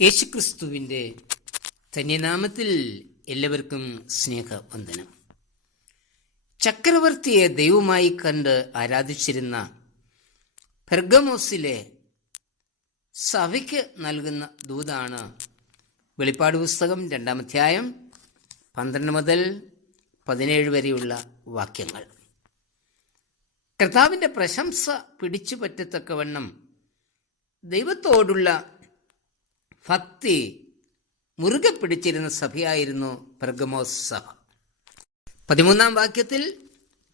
യേശുക്രിസ്തുവിൻ്റെ ധന്യനാമത്തിൽ എല്ലാവർക്കും സ്നേഹവന്ദനം. ചക്രവർത്തിയെ ദൈവമായി കണ്ട് ആരാധിച്ചിരുന്ന പെർഗമോസിലെ സഭയ്ക്ക് നൽകുന്ന ദൂതാണ് വെളിപ്പാട് പുസ്തകം 2-ാം അധ്യായം 12 മുതൽ 17 വരെയുള്ള വാക്യങ്ങൾ. കർത്താവിൻ്റെ പ്രശംസ പിടിച്ചു പറ്റത്തക്കവണ്ണം ദൈവത്തോടുള്ള ഭക്തി മുറുകെ പിടിച്ചിരുന്ന സഭയായിരുന്നു പെർഗമോസ് സഭ. 13-ാം വാക്യത്തിൽ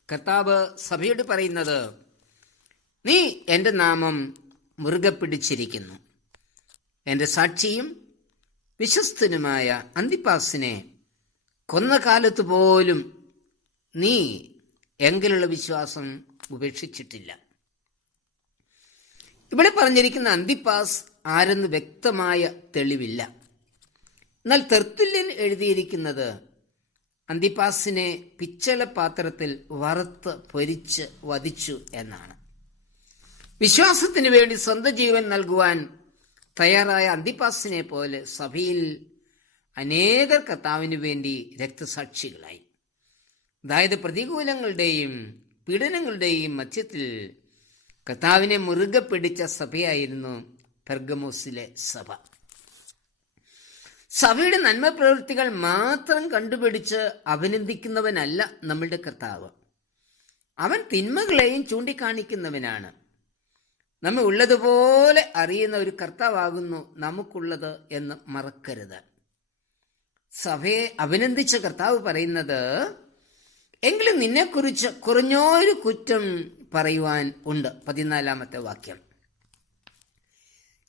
കർത്താവ് സഭയോട് പറയുന്നത്, നീ എൻ്റെ നാമം മുറുകെ പിടിച്ചിരിക്കുന്നു. എൻ്റെ സാക്ഷിയും വിശ്വസ്തനുമായ അന്തിപ്പാസിനെ കൊന്ന കാലത്ത് പോലും നീ എങ്കിലുള്ള വിശ്വാസം ഉപേക്ഷിച്ചിട്ടില്ല. ഇവിടെ പറഞ്ഞിരിക്കുന്ന അന്തിപ്പാസ് ആരെന്ന് വ്യക്തമായ തെളിവില്ല. എന്നാൽ തെർത്തുല്യൻ എഴുതിയിരിക്കുന്നത് അന്തിപ്പാസിനെ പിച്ചള പാത്രത്തിൽ വറുത്ത് പൊരിച്ച് വധിച്ചു എന്നാണ്. വിശ്വാസത്തിന് വേണ്ടി സ്വന്തം ജീവൻ നൽകുവാൻ തയ്യാറായ അന്തിപ്പാസിനെ പോലെ സഭയിൽ അനേകർ കർത്താവിന് വേണ്ടി രക്തസാക്ഷികളായി. അതായത് പ്രതികൂലങ്ങളുടെയും പീഡനങ്ങളുടെയും മധ്യത്തിൽ കർത്താവിനെ മുറുകെ പിടിച്ച സഭയായിരുന്നു പെർഗമോസിലെ സഭ. സഭയുടെ നന്മ പ്രവൃത്തികൾ മാത്രം കണ്ടുപിടിച്ച് അഭിനന്ദിക്കുന്നവനല്ല നമ്മളുടെ കർത്താവ്. അവൻ തിന്മകളെയും ചൂണ്ടിക്കാണിക്കുന്നവനാണ്. നമ്മെ ഉള്ളതുപോലെ അറിയുന്ന ഒരു കർത്താവാകുന്നു നമുക്കുള്ളത് എന്ന് മറക്കരുത്. സഭയെ അഭിനന്ദിച്ച കർത്താവ് പറയുന്നത്, എങ്കിലും നിന്നെക്കുറിച്ച് കുറഞ്ഞൊരു കുറ്റം പറയുവാൻ ഉണ്ട്. 14-ാമത്തെ വാക്യം.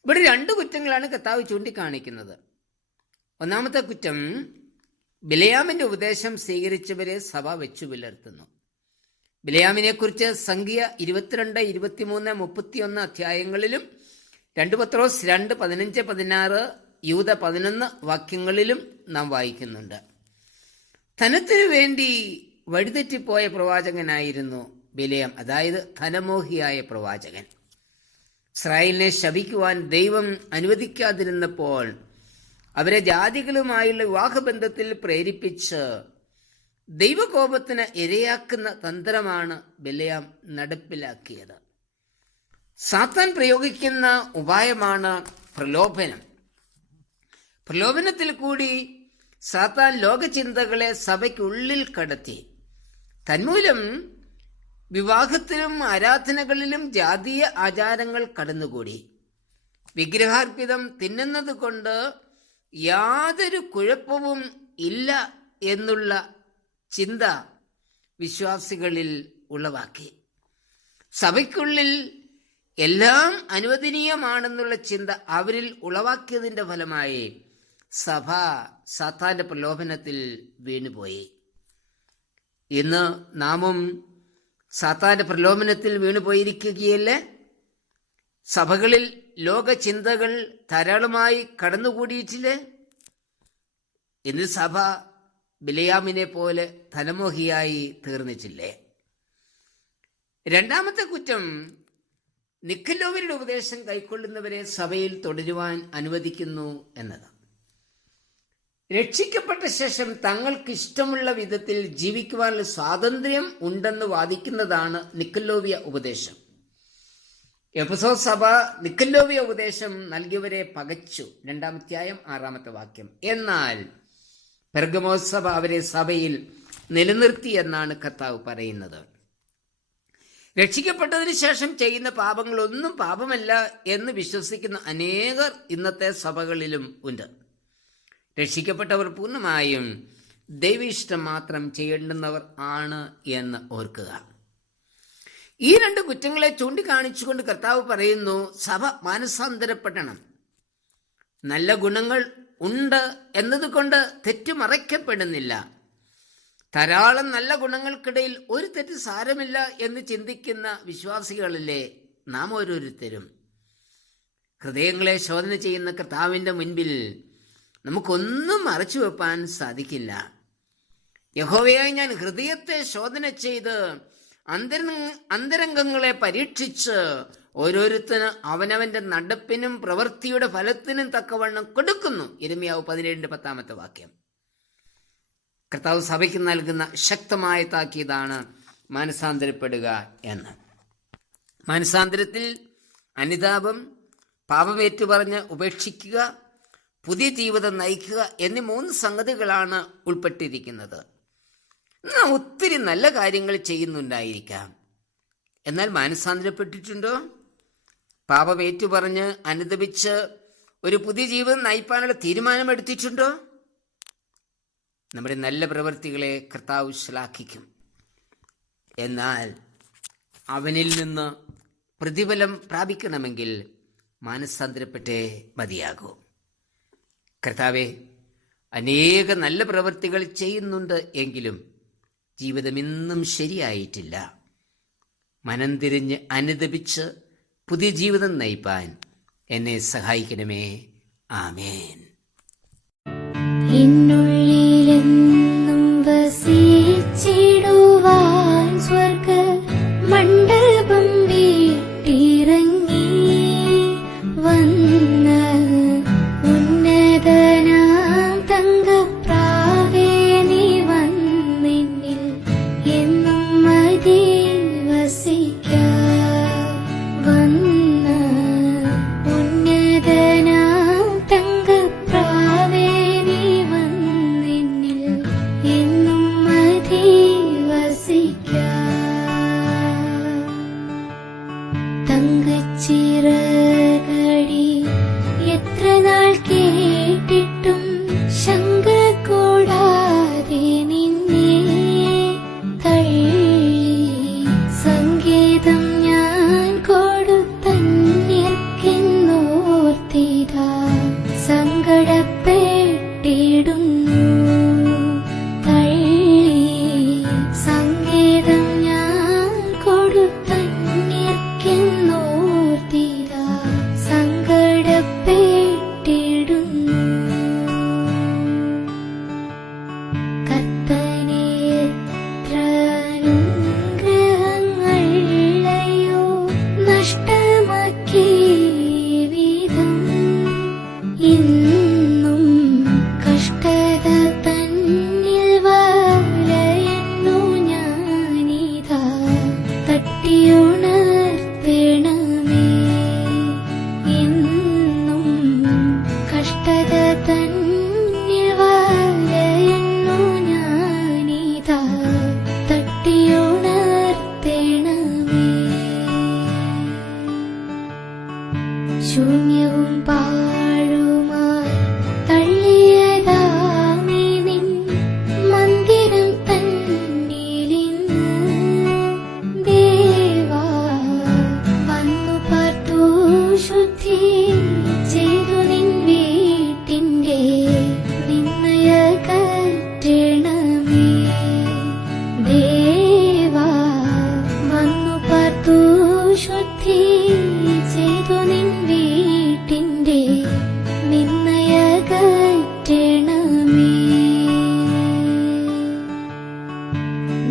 ഇവിടെ 2 കുറ്റങ്ങളാണ് കർത്താവ് ചൂണ്ടിക്കാണിക്കുന്നത്. ഒന്നാമത്തെ കുറ്റം, ബിലയാമിന്റെ ഉപദേശം സ്വീകരിച്ചവരെ സഭ വെച്ചു പുലർത്തുന്നു. ബിലയാമിനെ കുറിച്ച് സംഖ്യ 22, 23, 31 അധ്യായങ്ങളിലും 2 പത്രോസ് 2, 15, 16, യൂദ 11 വാക്യങ്ങളിലും നാം വായിക്കുന്നുണ്ട്. ധനത്തിനു വേണ്ടി വഴിതെറ്റിപ്പോയ പ്രവാചകനായിരുന്നു ബിലയാം, അതായത് ധനമോഹിയായ പ്രവാചകൻ. ഇസ്രായേലിനെ ശപിക്കുവാൻ ദൈവം അനുവദിക്കാതിരുന്നപ്പോൾ അവരെ ജാതികളുമായുള്ള വിവാഹബന്ധത്തിൽ പ്രേരിപ്പിച്ച് ദൈവകോപത്തിന് ഇരയാക്കുന്ന തന്ത്രമാണ് ബിലയാം നടപ്പിലാക്കിയത്. സാത്താൻ പ്രയോഗിക്കുന്ന ഉപായമാണ് പ്രലോഭനം. പ്രലോഭനത്തിൽ കൂടി സാത്താൻ ലോകചിന്തകളെ സഭയ്ക്കുള്ളിൽ കടത്തി. തന്മൂലം വിവാഹത്തിലും ആരാധനകളിലും ജാതീയ ആചാരങ്ങൾ കടന്നുകൂടി. വിഗ്രഹാർപ്പിതം തിന്നുന്നത് കൊണ്ട് യാതൊരു കുഴപ്പവും ഇല്ല എന്നുള്ള ചിന്ത വിശ്വാസികളിൽ ഉളവാക്കി. സഭയ്ക്കുള്ളിൽ എല്ലാം അനുവദനീയമാണെന്നുള്ള ചിന്ത അവരിൽ ഉളവാക്കിയതിൻ്റെ ഫലമായി സഭ സാത്താന്റെ പ്രലോഭനത്തിൽ വീണുപോയി. ഇന്ന് നാമും സാത്താന്റെ പ്രലോഭനത്തിൽ വീണുപോയിരിക്കുകയല്ലേ? സഭകളിൽ ലോകചിന്തകൾ ധാരാളമായി കടന്നുകൂടിയിട്ടില്ലേ? ഇന്ന് സഭ ബിലയാമിനെ പോലെ ധനമോഹിയായി തീർന്നിട്ടില്ലേ? 2-ാമത്തെ കുറ്റം, നിക്കലോവരുടെ ഉപദേശം കൈക്കൊള്ളുന്നവരെ സഭയിൽ തുടരുവാൻ അനുവദിക്കുന്നു എന്നത്. രക്ഷിക്കപ്പെട്ട ശേഷം തങ്ങൾക്ക് ഇഷ്ടമുള്ള വിധത്തിൽ ജീവിക്കുവാനുള്ള സ്വാതന്ത്ര്യം ഉണ്ടെന്ന് വാദിക്കുന്നതാണ് നിക്കലോവിയ ഉപദേശം. എഫെസോസ് സഭ നിക്കലോവിയ ഉപദേശം നൽകിയവരെ പകച്ചു. 2-ാം അധ്യായം 6-ാമത്തെ വാക്യം. എന്നാൽ പെർഗമോസ് സഭ അവരെ സഭയിൽ നിലനിർത്തി എന്നാണ് കർത്താവ് പറയുന്നത്. രക്ഷിക്കപ്പെട്ടതിന് ശേഷം ചെയ്യുന്ന പാപങ്ങളൊന്നും പാപമല്ല എന്ന് വിശ്വസിക്കുന്ന അനേകർ ഇന്നത്തെ സഭകളിലും ഉണ്ട്. രക്ഷിക്കപ്പെട്ടവർ പൂർണ്ണമായും ദൈവയിഷ്ടം മാത്രം ചെയ്യേണ്ടുന്നവർ ആണ് എന്ന് ഓർക്കുക. ഈ 2 കുറ്റങ്ങളെ ചൂണ്ടിക്കാണിച്ചുകൊണ്ട് കർത്താവ് പറയുന്നു, സഭ മാനസാന്തരപ്പെടണം. നല്ല ഗുണങ്ങൾ ഉണ്ട് എന്നതുകൊണ്ട് തെറ്റ് മറയ്ക്കപ്പെടുന്നില്ല. ധാരാളം നല്ല ഗുണങ്ങൾക്കിടയിൽ ഒരു തെറ്റ് സാരമില്ല എന്ന് ചിന്തിക്കുന്ന വിശ്വാസികളല്ലേ നാം ഓരോരുത്തരും. ഹൃദയങ്ങളെ ശോധന ചെയ്യുന്ന കർത്താവിൻ്റെ മുൻപിൽ നമുക്കൊന്നും മറച്ചു വെപ്പാൻ സാധിക്കില്ല. യഹോവയായി ഞാൻ ഹൃദയത്തെ ശോധന ചെയ്ത് അന്തരംഗങ്ങളെ പരീക്ഷിച്ച് ഓരോരുത്തന് അവനവന്റെ നടപ്പിനും പ്രവൃത്തിയുടെ ഫലത്തിനും തക്കവണ്ണം കൊടുക്കുന്നു. യിരെമ്യാവ് 17:10 കർത്താവ് സഭയ്ക്ക് നൽകുന്ന ശക്തമായ താക്കീതാണ് മാനസാന്തരപ്പെടുക എന്ന്. മാനസാന്തരത്തിൽ അനുതാപം, പാപമേറ്റുപറഞ്ഞ് ഉപേക്ഷിക്കുക, പുതിയ ജീവിതം നയിക്കുക എന്നീ 3 സംഗതികളാണ് ഉൾപ്പെട്ടിരിക്കുന്നത്. നാം ഒത്തിരി നല്ല കാര്യങ്ങൾ ചെയ്യുന്നുണ്ടായിരിക്കാം. എന്നാൽ മാനസാന്തരപ്പെട്ടിട്ടുണ്ടോ? പാപമേറ്റുപറഞ്ഞ് അനുദപിച്ച് ഒരു പുതിയ ജീവിതം നയിപ്പാനുള്ള തീരുമാനമെടുത്തിട്ടുണ്ടോ? നമ്മുടെ നല്ല പ്രവൃത്തികളെ കർത്താവ് ശ്ലാഘിക്കും. എന്നാൽ അവനിൽ നിന്ന് പ്രതിഫലം പ്രാപിക്കണമെങ്കിൽ മാനസാന്തരപ്പെട്ടേ മതിയാകൂ. കർത്താവെ, അനേക നല്ല പ്രവൃത്തികൾ ചെയ്യുന്നുണ്ട് എങ്കിലും ജീവിതം ഇന്നും ശരിയായിട്ടില്ല. മനം തിരിഞ്ഞ് അനുദപിച്ച് പുതിയ ജീവിതം നയിപ്പാൻ എന്നെ സഹായിക്കണമേ. ആമേൻ. എന്നുള്ളിലെന്നും വസിച്ചിടുവാൻ സ്വർഗ മണ്ഡപം വീട്ടിറങ്ങി വന്ന ഉന്നതനാം തങ്കപ്രാവേ, നീ വന്നെന്നിൽ എന്നും മതി വസിക്കാൻ. വന്ന ഉന്നതനാം തങ്കപ്രാവേ, നീ വന്നെന്നിൽ എന്നും മതി വസിക്കാൻ. തങ്കച്ചിറകടി എത്ര നാൾ കേട്ടിട്ടും ശങ്ക കൂടാതെ നിന്നെ തള്ളി. സംഗീതം ഞാൻ കൊടുത്തന്യർക്കെന്നോർത്തിതാ സങ്കടപ്പെട്ടിടുന്നു. തള്ളി. സംഗീതം ഞാൻ കൊടുത്തന്യർക്കെന്നോർത്തിതാ സങ്കടപ്പെട്ടിടുന്നു. കർത്തനെ എത്ര അനുഗ്രഹങ്ങളെയോ നഷ്ടമാക്കി വിധം. ഇന്നും കഷ്ടത തന്നിൽ വലയുന്നു ഞാനിതാ തട്ടിയുണർത്തേണമേ. ഇന്നും കഷ്ടത തന്നിൽ വലയുന്നു ഞാനിതാ തട്ടിയുണർത്തേണമേ. ശൂന്യവും പാഴുമായി തള്ളിയതാ നീ നിൻ മന്ദിരം തന്നിലിന്ന്. ദേവാ, വന്നു പാർത്തു ശുദ്ധി ചെയ്തു നിൻ വീട്ടിന്റെ നിന്നയകറ്റണമേ. ദേവാ, വന്നു പാർത്തു ശുദ്ധി ചെയ്തു നിൻ വീട്ടിന്റെ നിന്നയകറ്റണമേ.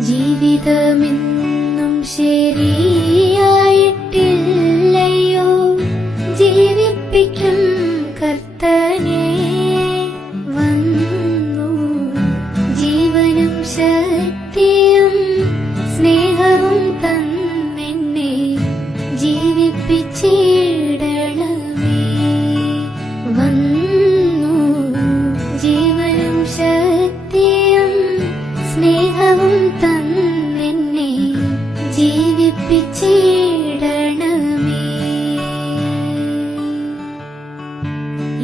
ജീവിതമെന്നും ശരിയായിട്ടില്ലയോ, ജീവിപ്പിക്കും കർത്തനെ. വന്നു ജീവനും ശക്തിയും സ്നേഹവും തന്നെന്നെ ജീവിപ്പിച്ചിടണമേ. വന്നു ജീവനും ശക്തിയും സ്നേഹവും തന്നെന്നെ ജീവിപ്പിച്ചിടണമേ.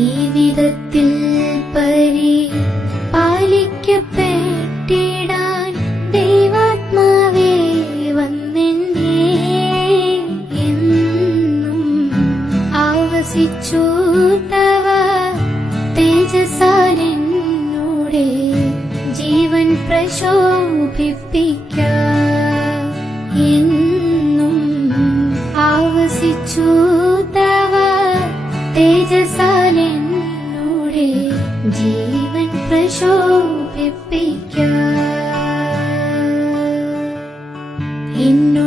ഈ വിധത്തിൽ പരിപാലിക്കപ്പെട്ടിടാൻ ദൈവാത്മാവേ വന്നെന്നെ എന്നും ആവസിച്ചു തവ തേജസാലെന്നൂടെ ജീവൻ പ്രശോഭിപ്പിക്കാം. എന്നും ആവസിച്ചു തവ തേജസാലെന്നൂടെ ജീവൻ പ്രശോഭിപ്പിക്കാം. എന്നു